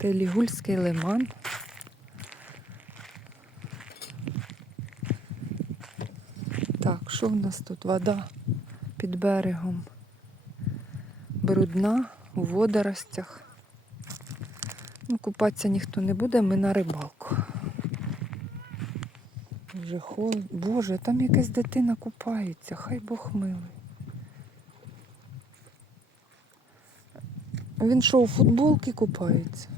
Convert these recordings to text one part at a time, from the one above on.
Білігульський лиман. Так, що в нас тут? Вода під берегом. Брудна, у водоростях. Ну, купатися ніхто не буде, ми на рибалку. Вже холод. Боже, там якась дитина купається, хай Бог милий. Він що, у футболці купається?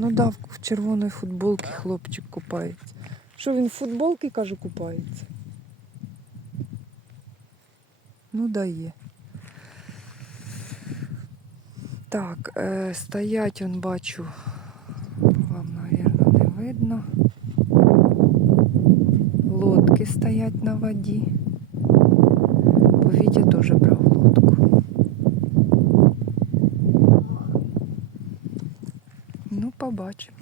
Ну да, в червоної футболці хлопчик купається. Що він в футболці, каже, купається? Ну дає. Так, е, стоять, он бачу. Вам, мабуть, не видно. Лодки стоять на воді. Бо Вітя теж брав лодку. Ну, побачимо.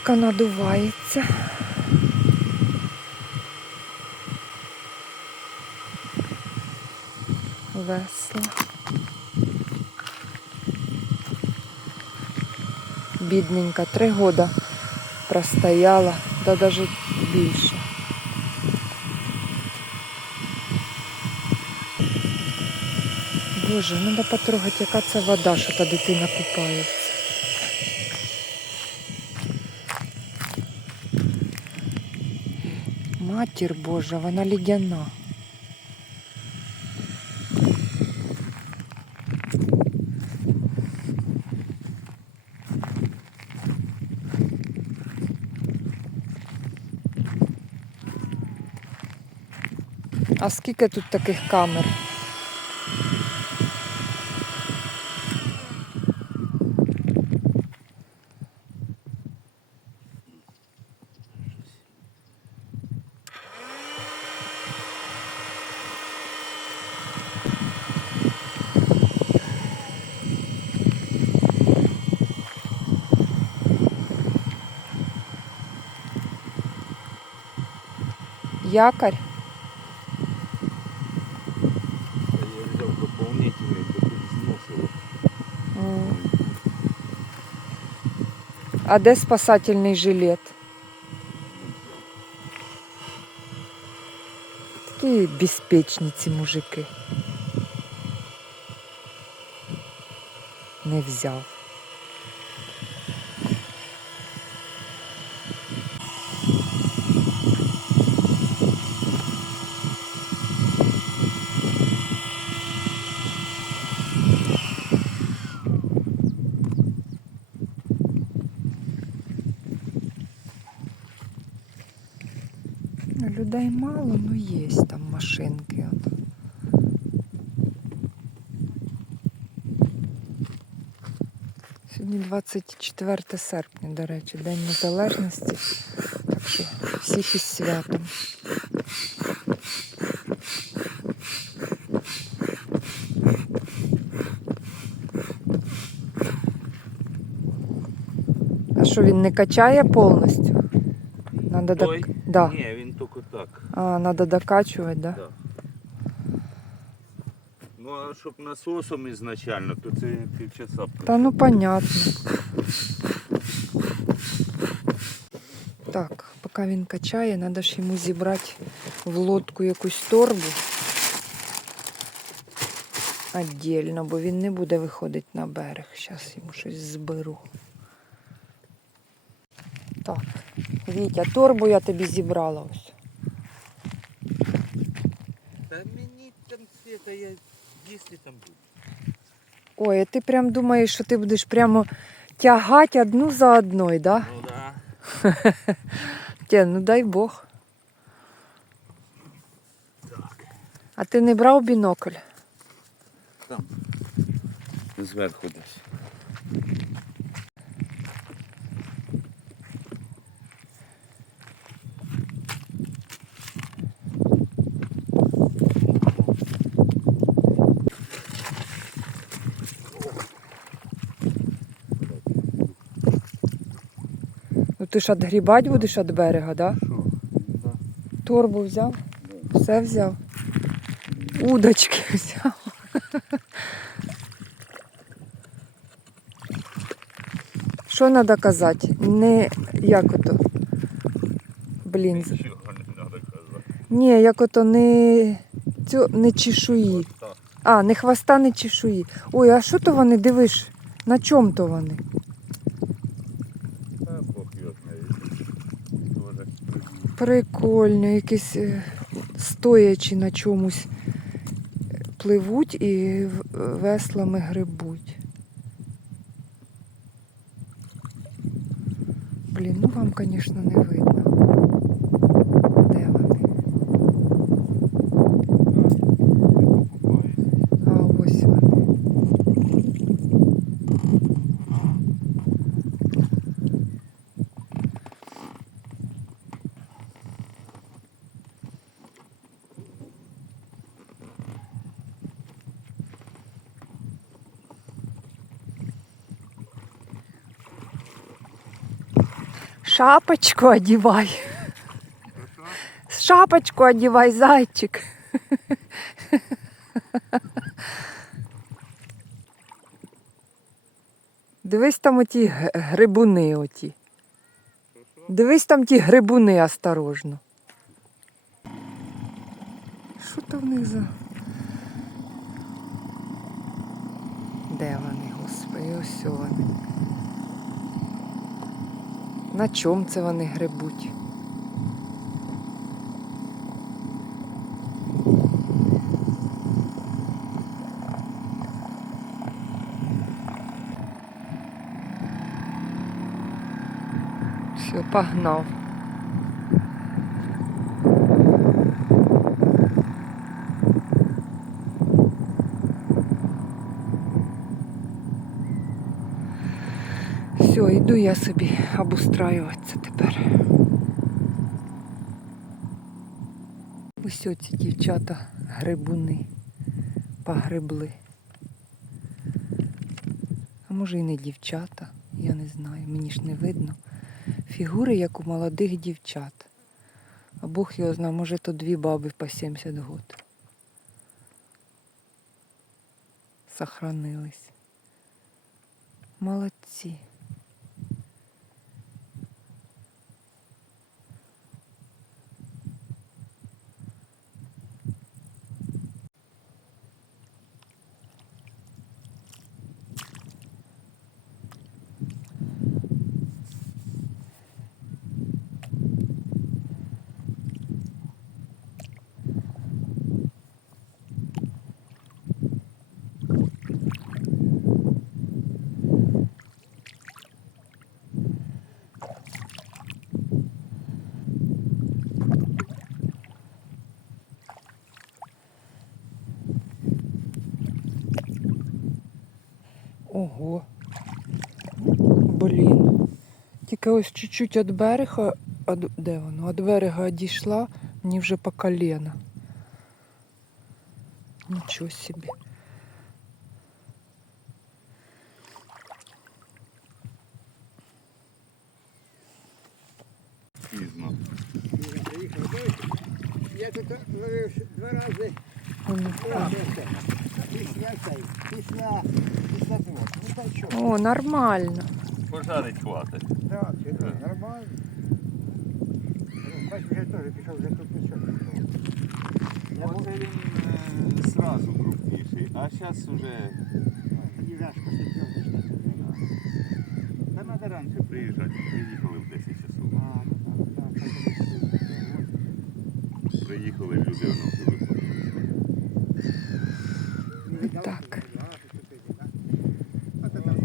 Лодка надувається. Весело. Бідненька, три года простояла, та навіть більше. Боже, треба потрогати, яка це вода, що та дитина купається. Матір Божа, вона лідяна. А скільки тут таких камер? Якорь? Я взял дополнительный, износил. М. А де спасательний жилет? Такі безпечні ці мужики. Не взяв. Ну, Людей мало, ну є там машинки. От. Сьогодні 24 серпня, до речі, День Незалежності. Так що всіх із святом. А що він не качає повністю? Надо Той? Да. Не, він так. А, надо докачувати, да? Да. Ну, а щоб насосом ізначально, то це півчаса. Та ну понятно. Так, поки він качає, треба ж йому зібрати в лодку якусь торбу. Отдельно, бо він не буде виходити на берег. Зараз йому щось зберу. Так, Вітя, торбу я тобі зібрала ось. Та мені там света, я, якщо там буде. Ой, а ти прям думаєш, що ти будеш прямо тягати одну за одною, да? Ну да. Тя, ну дай Бог. А ти не брав бінокль? Зверху десь. Ти ж відгрібати будеш від берега, да? Що? Да. Торбу взяв? Все взяв. Удочки взяв. Що треба казати? Не як ото. Блін. не. Ні, як ото не, цю, не чешуї. Так. А, не хвоста, не чешуї. Ой, а що то вони, дивиш? На чому то вони? Та Бог його знає. Тоже прибіг. Прикольно, якісь стоячі стоячи на чомусь е, пливуть і веслами грибуть. Блін, ну вам, звісно, не видно. Де вони? А ось вони. Шапочку одівай. Шапочку одівай, зайчик. Дивись там оті грибуни оті. Дивись там ті грибуни осторожно. Що то в них за. Де вони, господи, ось вони. На чом це вони грибуть? Все, погнав. Все, йду я собі обустраюватися тепер. Ось оці дівчата грибуни погребли. А може і не дівчата, я не знаю, мені ж не видно. Фігури, як у молодих дівчат. А Бог його знає, може то дві баби по 70 год. Сохранились. Молодці. Ого. Блін. Тільки ось чуть-чуть від берега, од- де воно? Від берега одійшла, мені вже по коліна. Нічого собі. Пізно. Я тут ловив два рази після цей, після, Ну? О, нормально. Пожарить хватить. Так, нормально. Бач, вже теж пішов вже тут нічого. Я був Може він е, крупніший, а зараз вже тоді важко сидів. Та треба раніше приїжджати. Приїхали в 10 часов. А, ну так, так, так. Приїхали люди, воно вже виходили. Так. А то там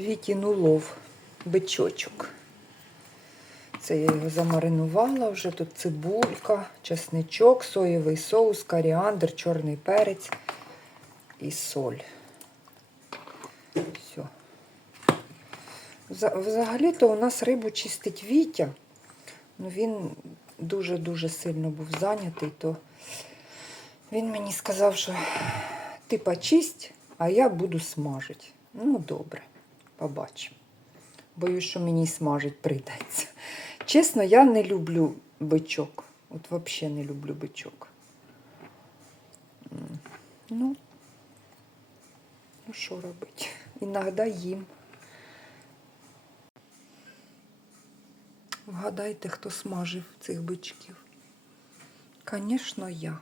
Вітін улов, бичочок. Це я його замаринувала вже. Тут цибулька, чесничок, соєвий соус, коріандр, чорний перець і соль. Все. Взагалі-то у нас рибу чистить Вітя. Ну він дуже-дуже сильно був зайнятий, то він мені сказав, що ти почисть, а я буду смажити. Ну, добре, побачимо. Боюсь, що мені смажить прийдеться. Чесно, я не люблю бичок. От взагалі не люблю бичок. Ну, ну що робити? Іногда їм. Вгадайте, хто смажив цих бичків. Звісно, я.